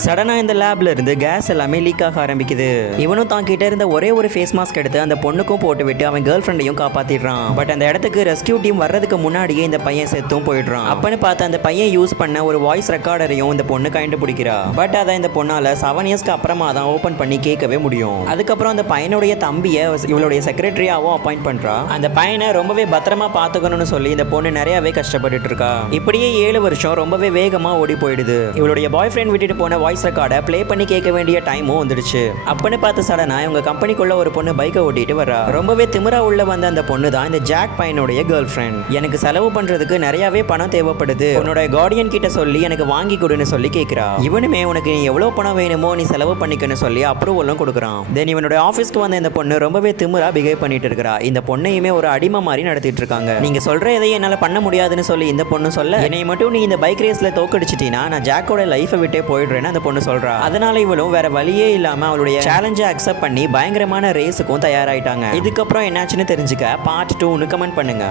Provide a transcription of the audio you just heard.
சடனா இந்த லேப்ல இருந்து கேஸ் எல்லாமே லீக் ஆக ஆரம்பிக்குது. இவனும் தான் கிட்ட இருந்த ஒரே ஒரு ஃபேஸ் மாஸ்க் எடுத்து அந்த பொண்ணுக்கும் போட்டு விட்டு அவன் கேர்ள் ஃப்ரெண்டையும் காப்பாத்திடுறான். பட் அந்த இடத்துக்கு ரெஸ்கியூ டீம் வர்றதுக்கு முன்னாடியே இந்த பையன் செத்தும் போயிடுறான். அப்பன்னு பார்த்து அந்த பையன் யூஸ் பண்ண ஒரு வாய்ஸ் ரெக்கார்டரையும் இந்த பொண்ணு கண்டுபிடிக்கிறா. பட் அதை இந்த பொண்ணால 7 இயர்ஸ்க்கு அப்புறமா தான் ஓபன் பண்ணி கேட்கவே முடியும். அதுக்கப்புறம் அந்த பையனுடைய தம்பியை இவளுடைய செக்ரட்டரியாவும் அப்பாயிண்ட் பண்றா. அந்த பையனை ரொம்பவே பத்திரமா பாத்துக்கணும்னு சொல்லி இந்த பொண்ணு நிறையவே கஷ்டப்பட்டுட்டு இருக்கா. இப்படியே 7 வருஷம் ரொம்பவே வேகமா ஓடி போயிடுது. இவளுடைய பாய் ஃப்ரெண்ட் விட்டுட்டு போன வாய்ஸ் ரெக்கார்டை ப்ளே பண்ணி கேட்க வேண்டிய டைமும் வந்துடுச்சு. அப்பன்னு பார்த்து சடனா இவங்க கம்பெனிக்குள்ள ஒரு பொண்ணு பைக்கை ஓட்டிட்டு வரா. ரொம்பவே திமிரா உள்ள வந்த அந்த பொண்ணு தான் இந்த ஜாக் பையனுடைய கேர்ள் ஃப்ரெண்ட். எனக்கு செலவு பண்றதுக்கு நிறையவே பணம் தேவைப்படுது, உன்னோட கார்டியன் கிட்ட சொல்லி எனக்கு வாங்கி கொடுன்னு சொல்லி கேட்கிறா. இவனுமே உனக்கு நீ எவ்வளவு பணம் வேணுமோ நீ செலவு பண்ணிக்கன்னு சொல்லி அப்ரூவலும் கொடுக்குறான். தென் இவனோட ஆஃபீஸ்க்கு வந்த இந்த பொண்ணு ரொம்பவே திமிரா பிஹேவ் பண்ணிட்டு இருக்கா. இந்த பொண்ணையுமே ஒரு அடிமை மாதிரி நடத்திட்டு இருக்காங்க. நீங்க சொல்ற எதையும் என்னால பண்ண முடியாதுன்னு சொல்லி இந்த பொண்ணு சொல்ல, என்னை மட்டும் நீ இந்த பைக் ரேஸ்ல தோக்கடிச்சிட்டீனா நான் ஜாக்கோட லைஃபை விட்டே போயிடுறேன்னு அந்த பொண்ணு சொல்றா. அதனால இவளும் வேற வழியே இல்லாம அவளுடைய சேலஞ்சை அக்செப்ட் பண்ணி பயங்கரமான ரேஸுக்கும் தயாராயிட்டாங்க. இதுக்கப்புறம் என்னாச்சுன்னு தெரிஞ்சுக்க பார்ட் 2 கமெண்ட் பண்ணுங்க.